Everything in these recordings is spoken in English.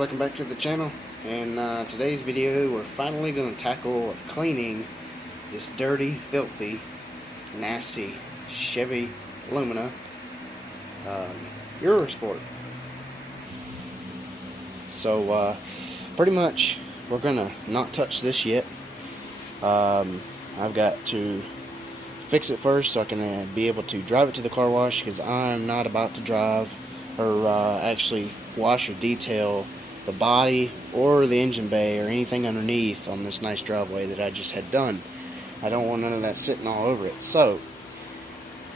welcome back to the channel. In today's video, we're finally going to tackle cleaning this dirty, filthy, nasty Chevy Lumina Eurosport. So pretty much we're going to not touch this yet. I've got to fix it first so I can be able to drive it to the car wash, because I'm not about to drive or actually wash or detail the body or the engine bay or anything underneath on this nice driveway that I just had done. I don't want none of that sitting all over it. So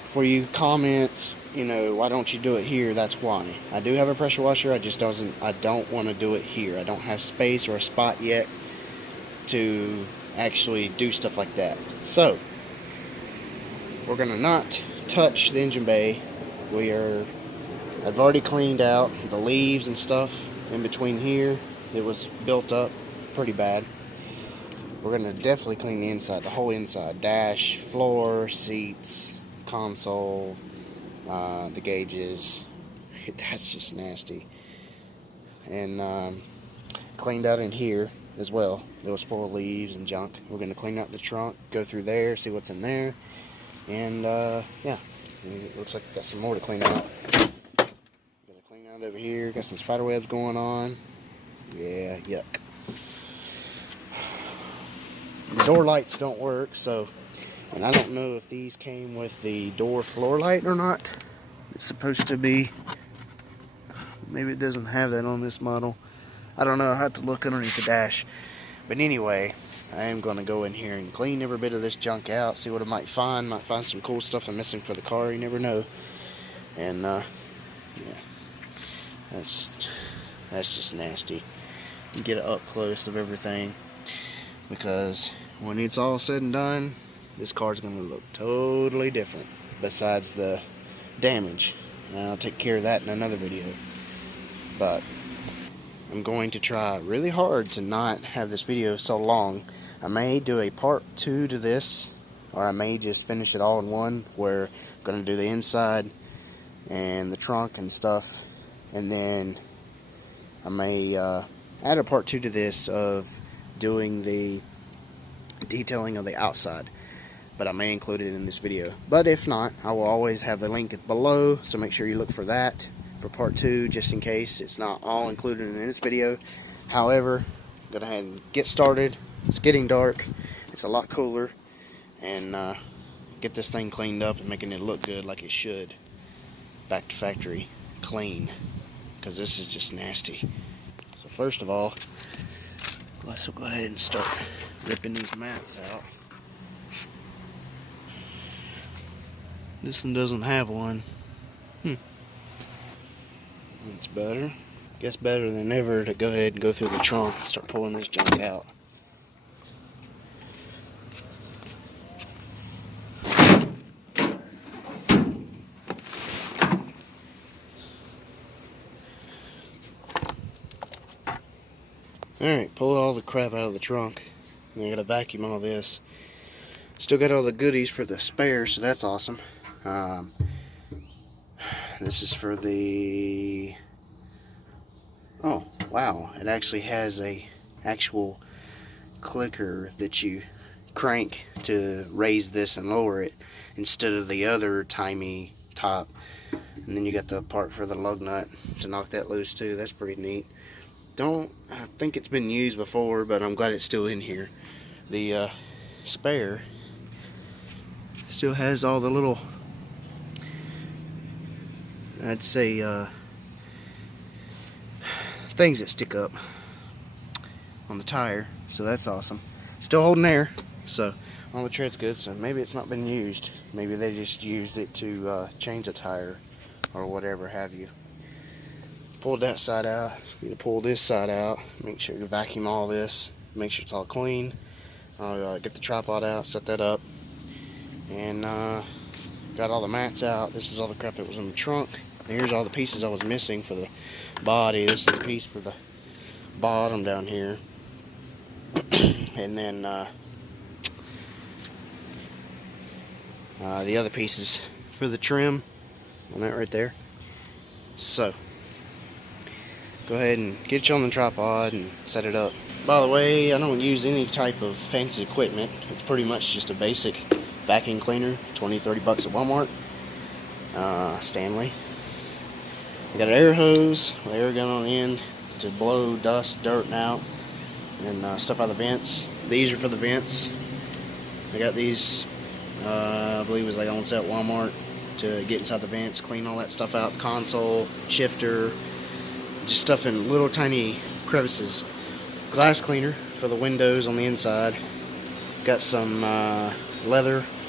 for you comments, you know, why don't you do it here? That's why. I do have a pressure washer, I don't want to do it here. I don't have space or a spot yet to actually do stuff like that. So we're gonna not touch the engine bay. I've already cleaned out the leaves and stuff in between here. It was built up pretty bad. We're gonna definitely clean the inside, the whole inside, dash, floor, seats, console, the gauges. That's just nasty. And cleaned out in here as well. It was full of leaves and junk. We're gonna clean out the trunk, go through there, see what's in there, and yeah, it looks like we've got some more to clean out. Clean out over here, got some spider webs going on. Yeah, yuck. The door lights don't work, so, and I don't know if these came with the door floor light or not. It's supposed to be, maybe it doesn't have that on this model. I don't know, I have to look underneath the dash. But anyway, I am going to go in here and clean every bit of this junk out, see what I might find. Might find some cool stuff I'm missing for the car, you never know. And yeah, that's just nasty. You get it up close of everything, because when it's all said and done, this car's going to look totally different besides the damage. And I'll take care of that in another video. But I'm going to try really hard to not have this video so long. I may do a part 2 to this, or I may just finish it all in one, where I'm going to do the inside and the trunk and stuff, and then I may add a part 2 to this of doing the detailing of the outside, but I may include it in this video. But if not, I will always have the link below, so make sure you look for that for part 2, just in case it's not all included in this video. However, I'm gonna go ahead and get started. It's getting dark, it's a lot cooler, and get this thing cleaned up and making it look good like it should. Back to factory clean, because this is just nasty. So first of all, let's go ahead and start ripping these mats out. This one doesn't have one. It's better. Guess better than ever to go ahead and go through the trunk and start pulling this junk out. Alright, pull all the crap out of the trunk. And I gotta vacuum all this. Still got all the goodies for the spare, so that's awesome. This is for the... oh, wow. It actually has a actual clicker that you crank to raise this and lower it, instead of the other timey top. And then you got the part for the lug nut to knock that loose too. That's pretty neat. I think it's been used before, but I'm glad it's still in here. The spare still has all the little, I'd say, things that stick up on the tire, so that's awesome. Still holding air, so all the tread's good. So maybe it's not been used. Maybe they just used it to change a tire or whatever have you. Pulled that side out. You need to pull this side out. Make sure you vacuum all this. Make sure it's all clean. I'll get the tripod out, set that up, and got all the mats out. This is all the crap that was in the trunk. And here's all the pieces I was missing for the body. This is the piece for the bottom down here, and then the other pieces for the trim on that right there. So go ahead and get you on the tripod and set it up. By the way, I don't use any type of fancy equipment. It's pretty much just a basic vacuum cleaner, 20-30 bucks at Walmart. Stanley. I got an air hose with air gun on the end to blow dust, dirt out, and stuff out of the vents. These are for the vents. I got these, I believe it was like on sale at Walmart, to get inside the vents, clean all that stuff out, console, shifter, just stuff in little tiny crevices. Glass cleaner for the windows on the inside. Got some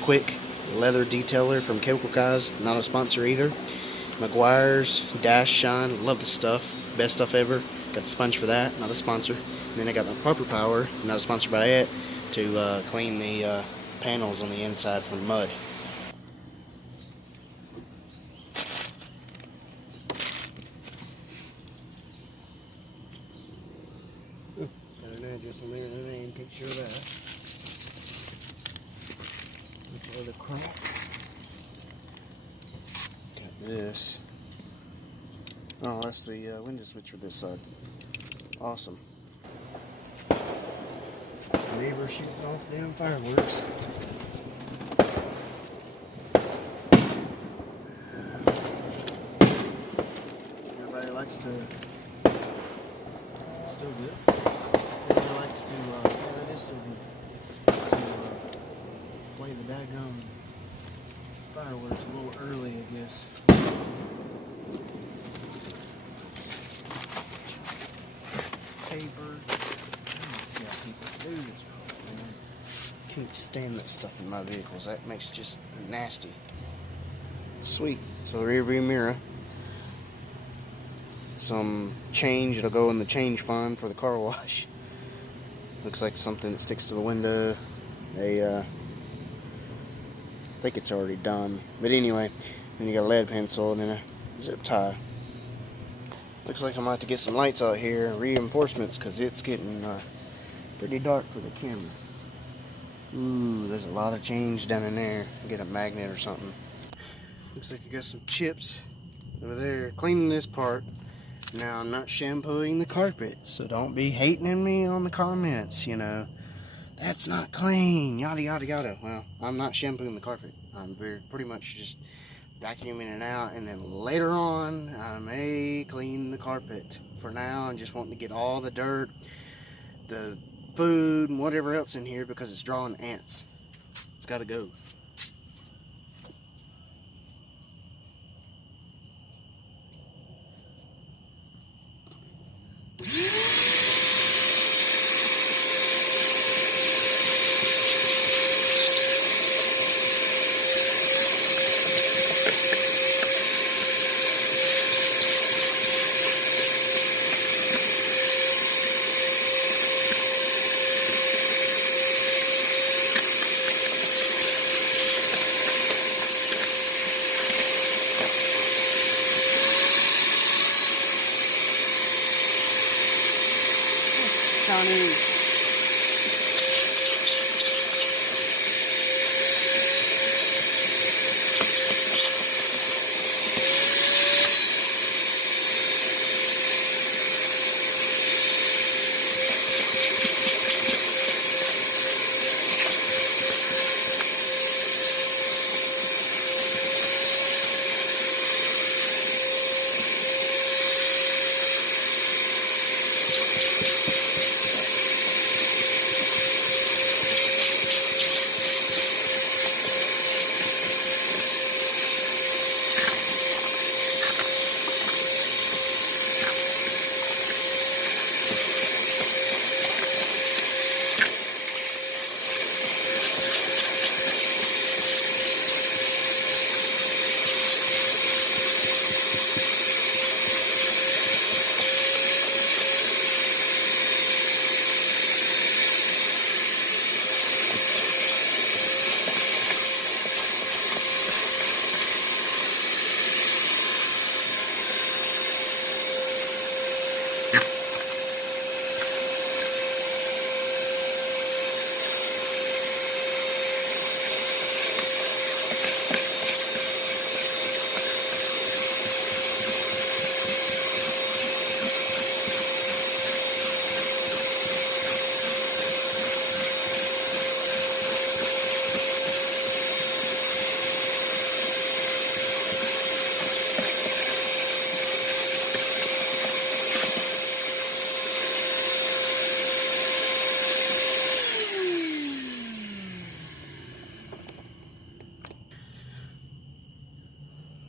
quick leather detailer from Chemical Guys, not a sponsor either. McGuire's Dash Shine, love the stuff, best stuff ever. Got the sponge for that, not a sponsor. And then I got my Proper Power, not a sponsor by it, to clean the panels on the inside from mud. Got an address on there and a name, take sure of that. Look at the crap. Got this. Oh, that's the window switch for this side. Awesome. Neighbor shooting off damn fireworks. Everybody likes to. Still good. Everybody likes to. Yeah, it is still good. To play the daggone fireworks a little early, I guess. Paper. I don't see how people do this, man. Can't stand that stuff in my vehicles. That makes it just nasty. Sweet. So the rear view mirror. Some change. It'll go in the change fund for the car wash. Looks like something that sticks to the window. I think it's already done. But anyway, then you got a lead pencil and then a zip tie. Looks like I might have to get some lights out here, reinforcements, because it's getting pretty dark for the camera. Ooh, there's a lot of change down in there. Get a magnet or something. Looks like you got some chips over there. Cleaning this part. Now, I'm not shampooing the carpet, so don't be hating on me on the comments, you know. That's not clean, yada, yada, yada. Well, I'm not shampooing the carpet. I'm pretty much just vacuuming it out, and then later on I may clean the carpet. For now, I'm just wanting to get all the dirt, the food, and whatever else in here because it's drawing ants. It's got to go.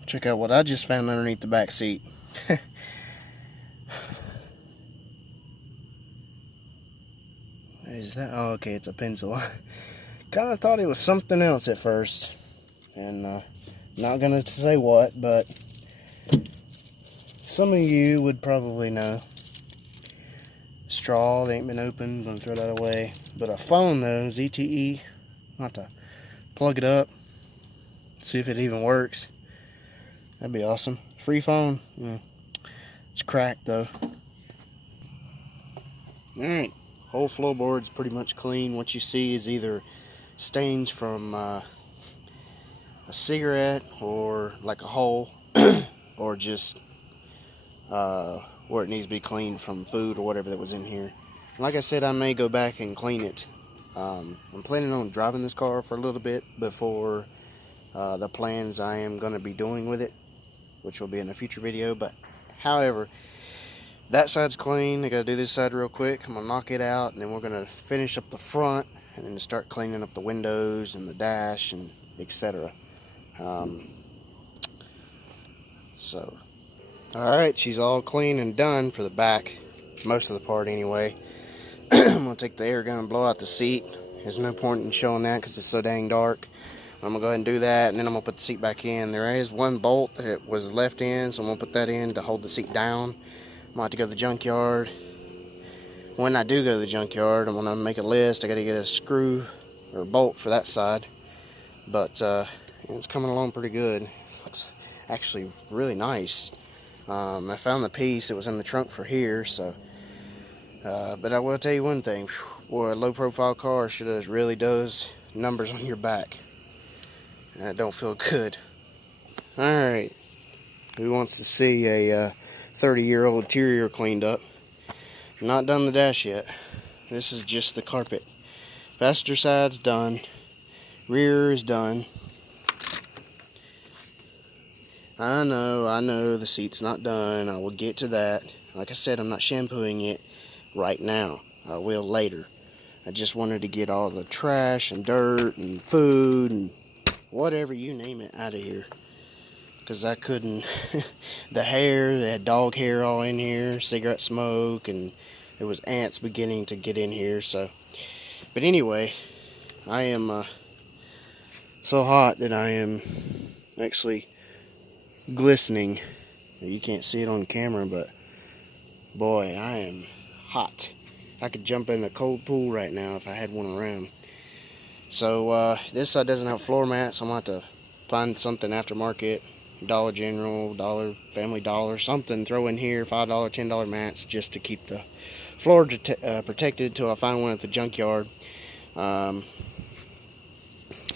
Check out what I just found underneath the back seat. Is that? Oh, okay, it's a pencil. Kind of thought it was something else at first, and not gonna say what, but some of you would probably know. Straw, they ain't been opened, gonna throw that away. But a phone though, ZTE, I'll have to plug it up, see if it even works. That'd be awesome. Free phone. Yeah. It's cracked though. Alright, whole floorboard's pretty much clean. What you see is either stains from a cigarette or like a hole, or just where it needs to be cleaned from food or whatever that was in here. And like I said, I may go back and clean it. I'm planning on driving this car for a little bit before the plans I am going to be doing with it, which will be in a future video. But however, that side's clean. I got to do this side real quick. I'm going to knock it out, and then we're going to finish up the front and then start cleaning up the windows and the dash and etc. Alright, she's all clean and done for the back, most of the part anyway. I'm going to take the air gun and blow out the seat. There's no point in showing that because it's so dang dark. I'm going to go ahead and do that, and then I'm going to put the seat back in. There is one bolt that was left in, so I'm going to put that in to hold the seat down. I'm going to have to go to the junkyard. When I do go to the junkyard, I'm going to make a list. I got to get a screw or a bolt for that side. But it's coming along pretty good. Looks actually really nice. I found the piece. It was in the trunk for here, so but I will tell you one thing, boy, a low profile car really does numbers on your back. That don't feel good. Alright, who wants to see a 30-year-old interior cleaned up? Not done the dash yet. This is just the carpet. Passenger side's done, rear is done. I know the seat's not done. I will get to that. Like I said, I'm not shampooing it right now. I will later. I just wanted to get all the trash and dirt and food and whatever you name it out of here. Because I couldn't. The hair, they had dog hair all in here, cigarette smoke, and there was ants beginning to get in here. So, but anyway, I am so hot that I am actually glistening. You can't see it on camera, but boy, I am hot. I could jump in the cold pool right now if I had one around. So this side doesn't have floor mats, so I'm going to have to find something aftermarket, Dollar General, Family Dollar, something, throw in here, $5, $10 mats, just to keep the floor protected until I find one at the junkyard. Go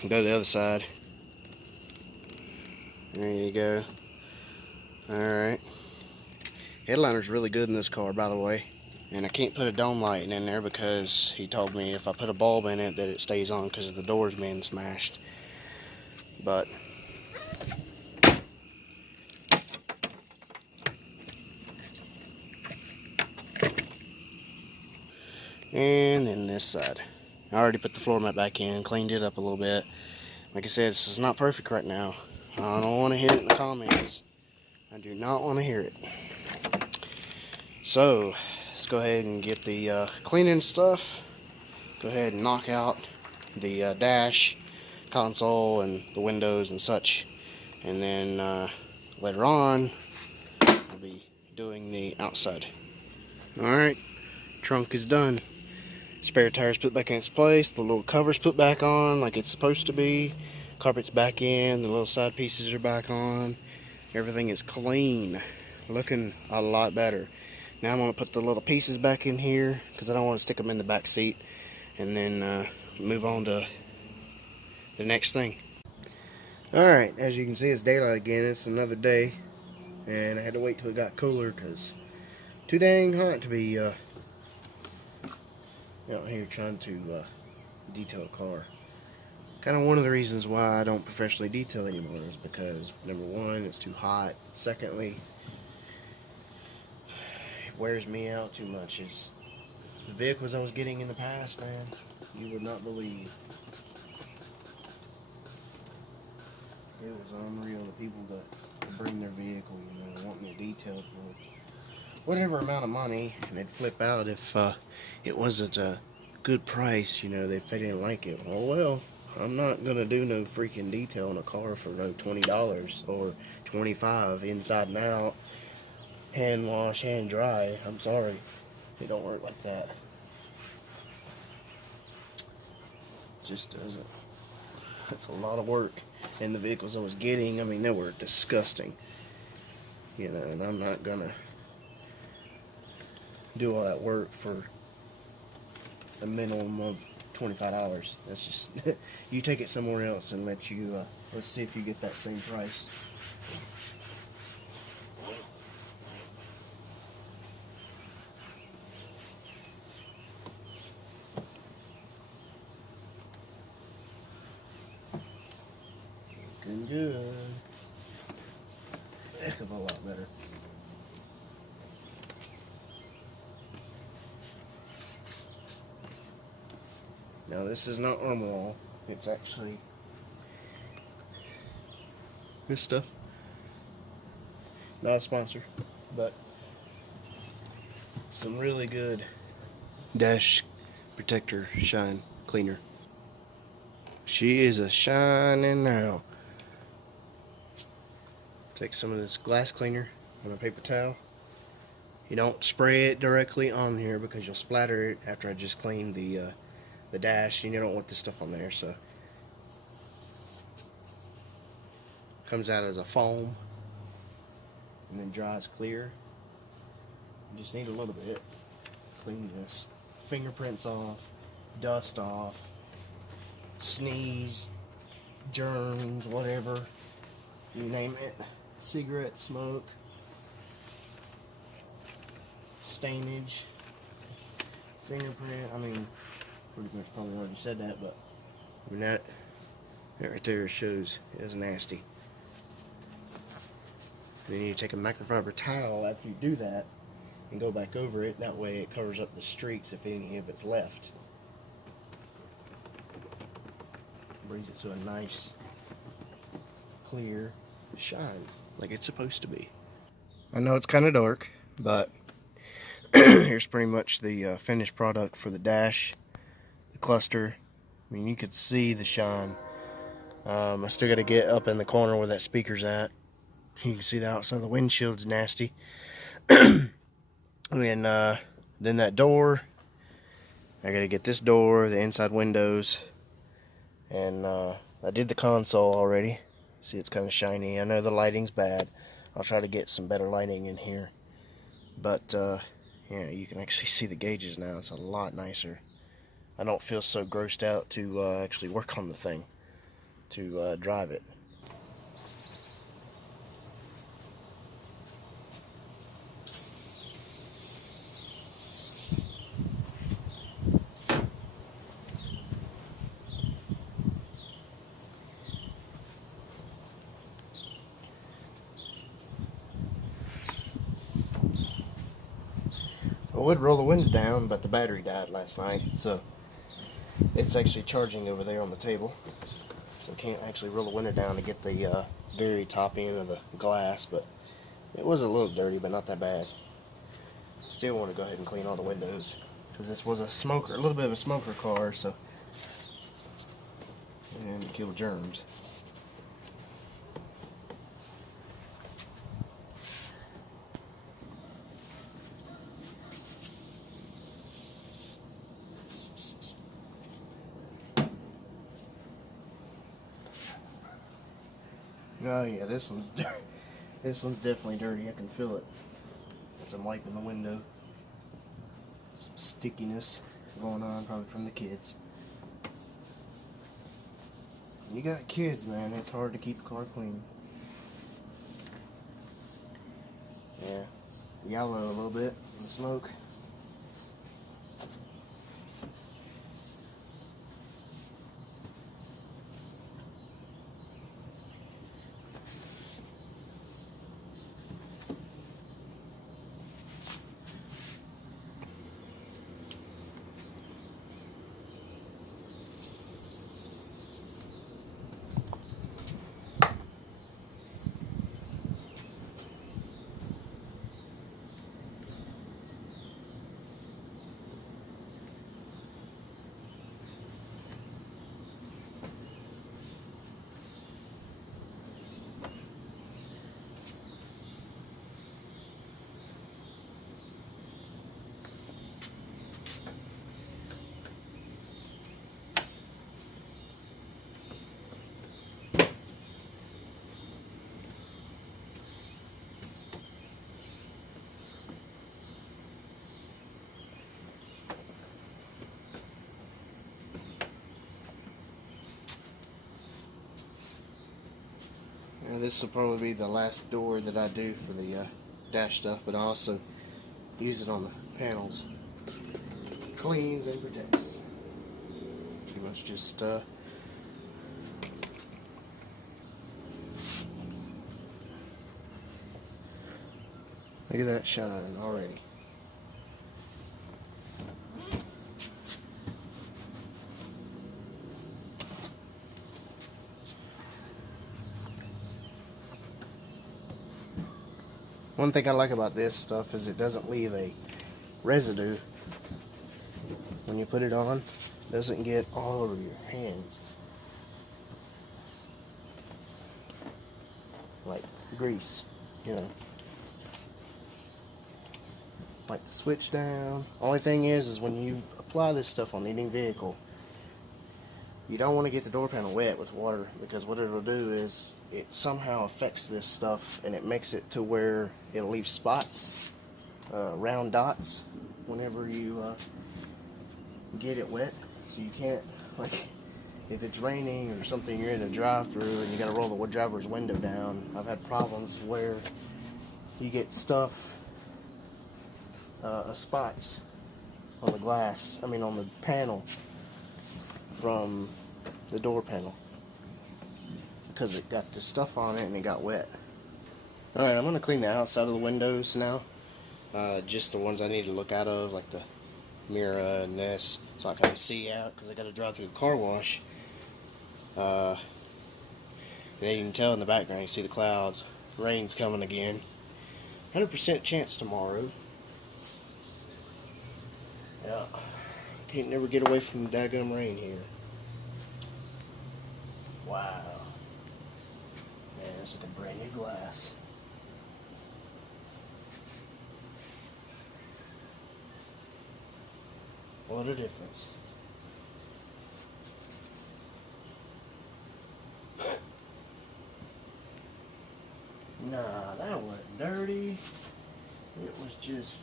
to the other side. There you go. Alright. Headliner's really good in this car, by the way. And I can't put a dome light in there because he told me if I put a bulb in it that it stays on because of the doors being smashed. But and then this side. I already put the floor mat back in, cleaned it up a little bit. Like I said, this is not perfect right now. I don't want to hear it in the comments. I do not want to hear it. So, let's go ahead and get the cleaning stuff. Go ahead and knock out the dash, console, and the windows and such. And then later on, I'll be doing the outside. Alright, trunk is done. Spare tires put back in its place. The little cover's put back on like it's supposed to be. Carpet's back in. The little side pieces are back on. Everything is clean. Looking a lot better. Now I'm going to put the little pieces back in here because I don't want to stick them in the back seat. And then move on to the next thing. Alright, as you can see, it's daylight again. It's another day. And I had to wait till it got cooler because too dang hot to be out here trying to detail a car. Kind of one of the reasons why I don't professionally detail anymore is because, number one, it's too hot. Secondly, it wears me out too much. It's the vehicles I was getting in the past, man, you would not believe. It was unreal. The people that bring their vehicle, you know, wanting it detailed for whatever amount of money, and they'd flip out if it wasn't a good price, you know, if they didn't like it. Oh well, I'm not gonna do no freaking detail on a car for no $20 or $25 inside and out, hand wash, hand dry. I'm sorry, it don't work like that. It just doesn't. It's a lot of work, and the vehicles I was getting, I mean, they were disgusting, you know, and I'm not gonna do all that work for a minimum of $25. That's just you take it somewhere else and let's see if you get that same price. Looking good. Heck of a lot better. Now this is not armor all. It's actually this stuff. Not a sponsor, but some really good dash protector shine cleaner. She is a shining now. Take some of this glass cleaner on a paper towel. You don't spray it directly on here because you'll splatter it after I just cleaned the dash, and you don't want this stuff on there, so comes out as a foam and then dries clear. You just need a little bit. Clean this. Fingerprints off, dust off, sneeze, germs, whatever, you name it. Cigarette smoke, stainage, fingerprint. I mean, pretty much probably already said that, but I mean that right there shows it's nasty. And then you take a microfiber towel after you do that and go back over it. That way it covers up the streaks if any of it's left. Brings it to a nice, clear shine like it's supposed to be. I know it's kind of dark, but here's pretty much the finished product for the dash, the cluster. I mean, you could see the shine. I still got to get up in the corner where that speaker's at. You can see the outside of the windshield's nasty. And then that door, I got to get this door, the inside windows, and I did the console already. See, it's kind of shiny. I know the lighting's bad. I'll try to get some better lighting in here. But yeah, you can actually see the gauges now. It's a lot nicer. I don't feel so grossed out to actually work on the thing, to drive it. I would roll the window down, but the battery died last night, so it's actually charging over there on the table. So I can't actually roll the window down to get the very top end of the glass, but it was a little dirty, but not that bad. Still want to go ahead and clean all the windows, because this was a smoker, a little bit of a smoker car, so and kill germs. Oh yeah, this one's definitely dirty. I can feel it. As I'm wiping the window. Some stickiness going on, probably from the kids. You got kids, man. It's hard to keep a car clean. Yeah, yellow a little bit in the smoke. this will probably be the last door that I do for the dash stuff, but I also use it on the panels. Cleans and protects. Pretty much just look at that shine already. One thing I like about this stuff is it doesn't leave a residue when you put it on. It doesn't get all over your hands like grease, you know. Like the switch down. Only thing is when you apply this stuff on any vehicle, you don't want to get the door panel wet with water, because what it'll do is it somehow affects this stuff and it makes it to where it'll leave spots, round dots, whenever you get it wet. So you can't, like, if it's raining or something, you're in a drive-through and you got to roll the driver's window down. I've had problems where you get stuff, spots on the glass, on the panel from the door panel, because it got the stuff on it and it got wet. Alright, I'm going to clean the outside of the windows now. Just the ones I need to look out of, like the mirror and this, so I can see out, because I got to drive through the car wash. And you can tell in the background, you see the clouds. Rain's coming again. 100% chance tomorrow. Yeah. Can't never get away from the daggum rain here. Wow. Man, it's like a brand new glass. What a difference. Nah, that wasn't dirty. It was just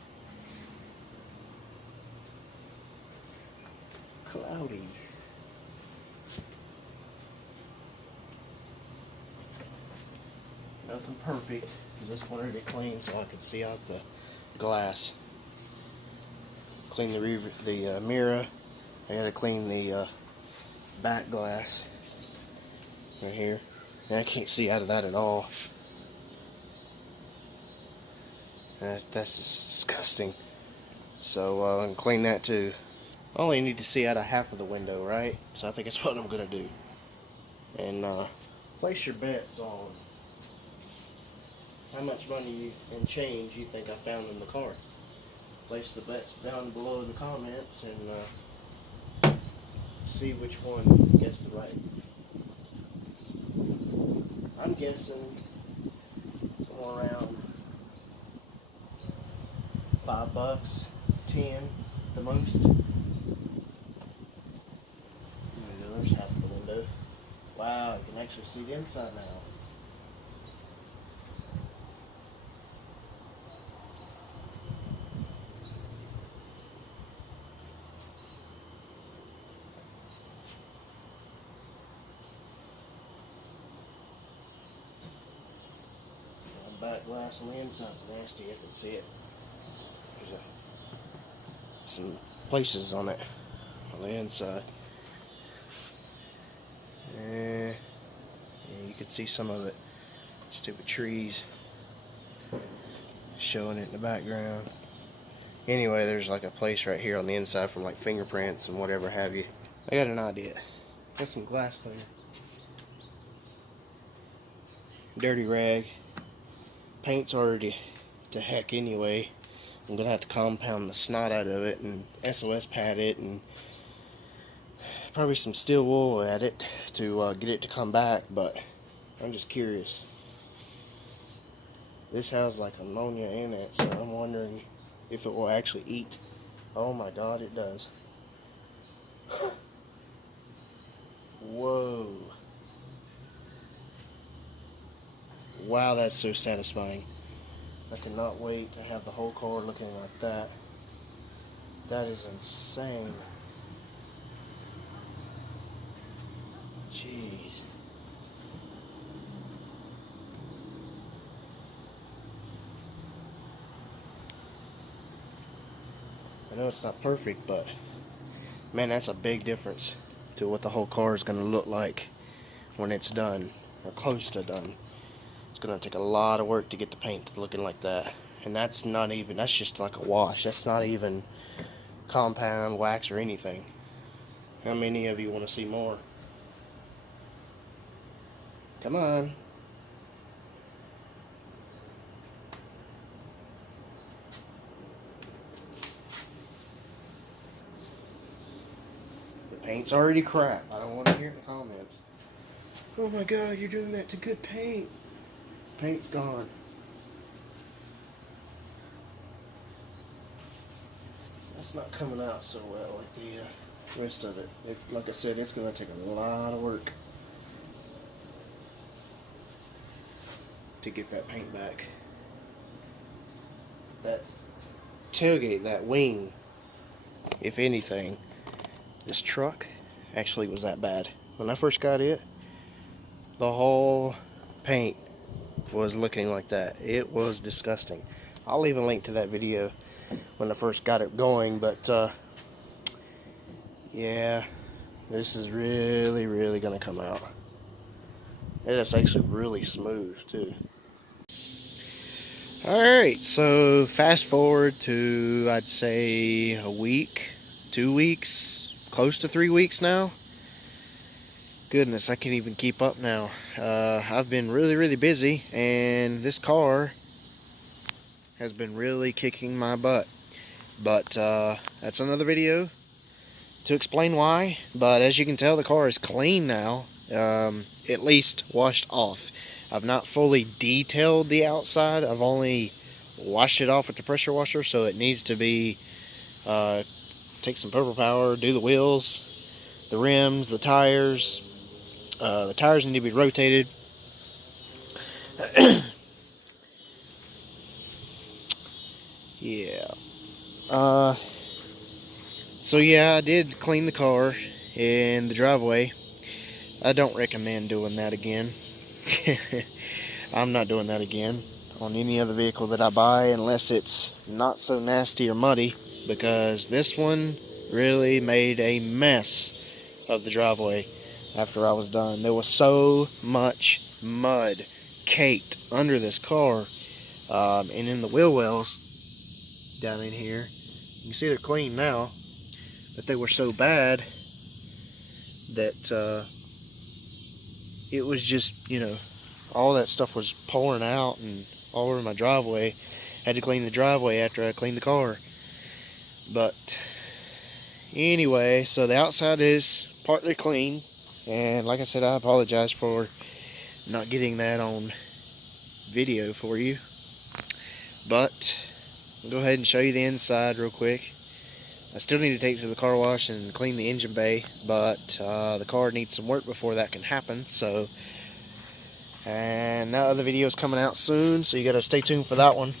cloudy. Nothing perfect. I just wanted it clean so I could see out the glass. Clean the mirror. I gotta clean the back glass right here. And I can't see out of that at all. That's disgusting. So I can clean that too. I only need to see out of half of the window, right? So I think that's what I'm gonna do. And place your bets on how much money and change you think I found in the car. Place the bets down below in the comments and see which one gets the right. I'm guessing somewhere around $5, 10 the most. There's half the window. Wow, you can actually see the inside now. Back glass on the inside's nasty. I can see it. There's some places on it on the inside. Yeah, you can see some of it. Stupid trees showing it in the background. Anyway, there's like a place right here on the inside from like fingerprints and whatever have you. I got an idea. Got some glass cleaner. Dirty rag. Paint's already to heck anyway. I'm gonna have to compound the snot out of it and SOS pad it and probably some steel wool at it to get it to come back, but I'm just curious. This has like ammonia in it, so I'm wondering if it will actually eat. Oh my god, it does. Whoa. Wow, that's so satisfying. I cannot wait to have the whole car looking like that. That is insane. Jeez. know it's not perfect, but man, that's a big difference to what the whole car is going to look like when it's done, or close to done. It's going to take a lot of work to get the paint looking like that. And that's not even, that's just like a wash. That's not even compound, wax, or anything. How many of you want to see more? Come on. The paint's already crap. I don't want to hear it in the comments. Oh my god, you're doing that to good paint. Paint's gone. That's not coming out so well like the rest of it. Like I said, it's going to take a lot of work to get that paint back. That tailgate, that wing, if anything, this truck actually was that bad. When I first got it, the whole paint was looking like that. It was disgusting. I'll leave a link to that video when I first got it going, but yeah, this is really gonna come out. It's actually really smooth too. Alright, so fast forward to, I'd say, a week, 2 weeks, close to 3 weeks now. Goodness, I can't even keep up now. I've been really busy, and this car has been really kicking my butt. But that's another video to explain why. But as you can tell, the car is clean now, at least washed off. I've not fully detailed the outside. I've only washed it off with the pressure washer, so it needs to be take some purple power, do the wheels, the rims, the tires. The tires need to be rotated. Yeah. So yeah, I did clean the car in the driveway. I don't recommend doing that again. I'm not doing that again on any other vehicle that I buy unless it's not so nasty or muddy, because this one really made a mess of the driveway after I was done. There was so much mud caked under this car, and in the wheel wells down in here. You can see they're clean now, but they were so bad that it was just, you know, all that stuff was pouring out and all over my driveway. Had to clean the driveway after I cleaned the car. But anyway, so the outside is partly clean, and like I said, I apologize for not getting that on video for you, but I'll go ahead and show you the inside real quick. I still need to take it to the car wash and clean the engine bay, but the car needs some work before that can happen. So, and that other video is coming out soon, so you got to stay tuned for that one.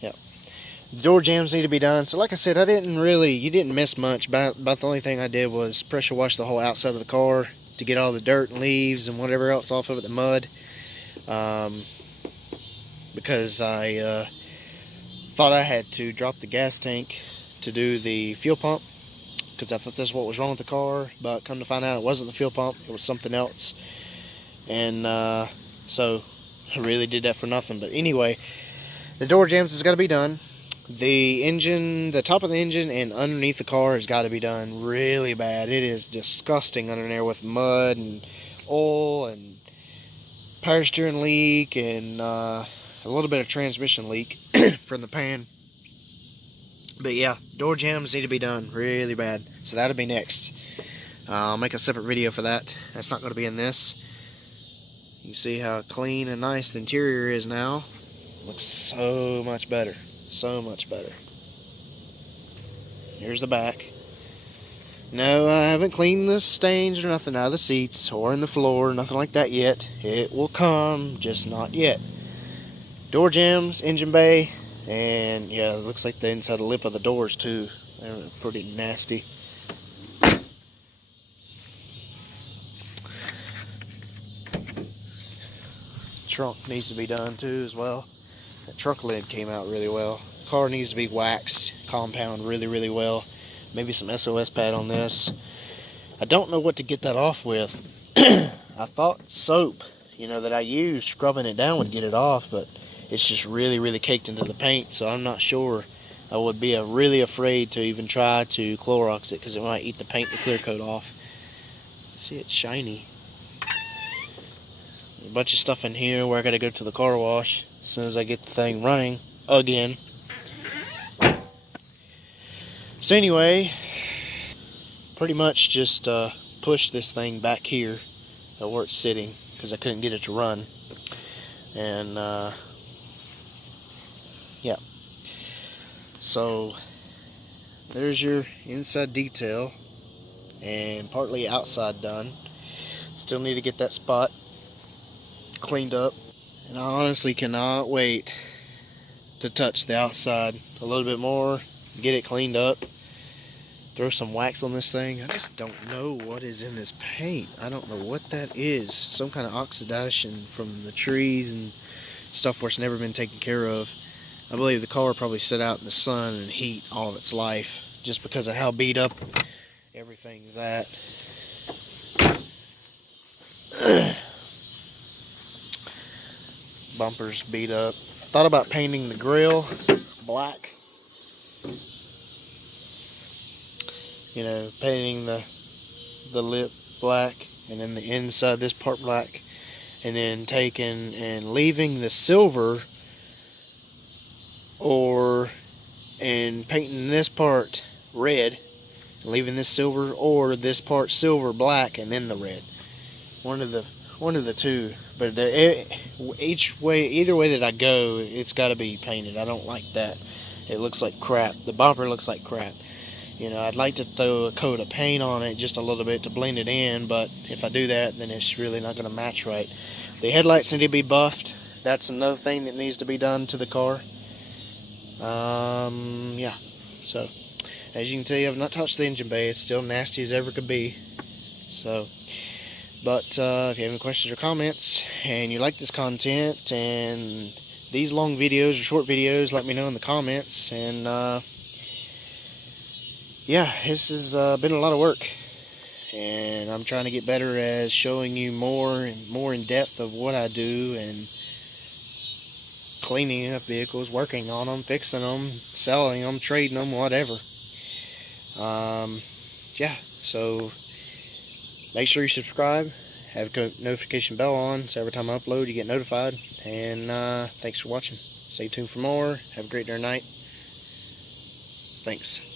Yep. The door jambs need to be done. So like I said, you didn't miss much. About the only thing I did was pressure wash the whole outside of the car to get all the dirt and leaves and whatever else off of it, the mud. Because I thought I had to drop the gas tank to do the fuel pump, because I thought that's what was wrong with the car, but come to find out it wasn't the fuel pump, it was something else. And so I really did that for nothing. But anyway, the door jambs has got to be done. The engine, the top of the engine and underneath the car has got to be done really bad. It is disgusting under there with mud and oil and power steering leak and a little bit of transmission leak from the pan. But yeah, door jambs need to be done really bad. So that'll be next. I'll make a separate video for that. That's not going to be in this. You see how clean and nice the interior is now. Looks so much better. So much better. Here's the back. No, I haven't cleaned the stains or nothing out of the seats or in the floor, nothing like that yet. It will come, just not yet. Door jambs, engine bay, and yeah, it looks like the inside lip of the doors too. They're pretty nasty. trunk needs to be done too as well. The trunk lid came out really well. Car needs to be waxed, compound really well. Maybe some SOS pad on this. I don't know what to get that off with. I thought soap, that I used scrubbing it down would get it off, but it's just really caked into the paint, so I'm not sure. I would be really afraid to even try to Clorox it because it might eat the paint, the clear coat off. See, it's shiny. There's a bunch of stuff in here where I gotta go to the car wash as soon as I get the thing running again. So anyway, pretty much just push this thing back here where it's sitting because I couldn't get it to run. And yeah. So there's your inside detail and partly outside done. Still need to get that spot cleaned up, and I honestly cannot wait to touch the outside a little bit more, get it cleaned up, throw some wax on this thing. I just don't know what is in this paint. I don't know what that is. Some kind of oxidation from the trees and stuff where it's never been taken care of. I believe the car probably sat out in the sun and heat all of its life just because of how beat up everything's at. Bumper's beat up. Thought about painting the grill black. Painting the lip black and then the inside this part black, and then taking and leaving the silver and painting this part red, leaving this silver, or this part silver black and then the red. One of the two, but either way that I go, it's got to be painted. I don't like that. It looks like crap. The bumper looks like crap. I'd like to throw a coat of paint on it just a little bit to blend it in, but if I do that, then it's really not going to match right. The headlights need to be buffed. That's another thing that needs to be done to the car. Yeah. So, as you can see, I've not touched the engine bay. It's still nasty as ever could be. So, but if you have any questions or comments, and you like this content and these long videos or short videos, let me know in the comments. And yeah, this has been a lot of work, and I'm trying to get better at showing you more in depth of what I do, and cleaning up vehicles, working on them, fixing them, selling them, trading them, whatever. Yeah, so make sure you subscribe, have a notification bell on, so every time I upload you get notified. And thanks for watching. Stay tuned for more. Have a great day or night. Thanks.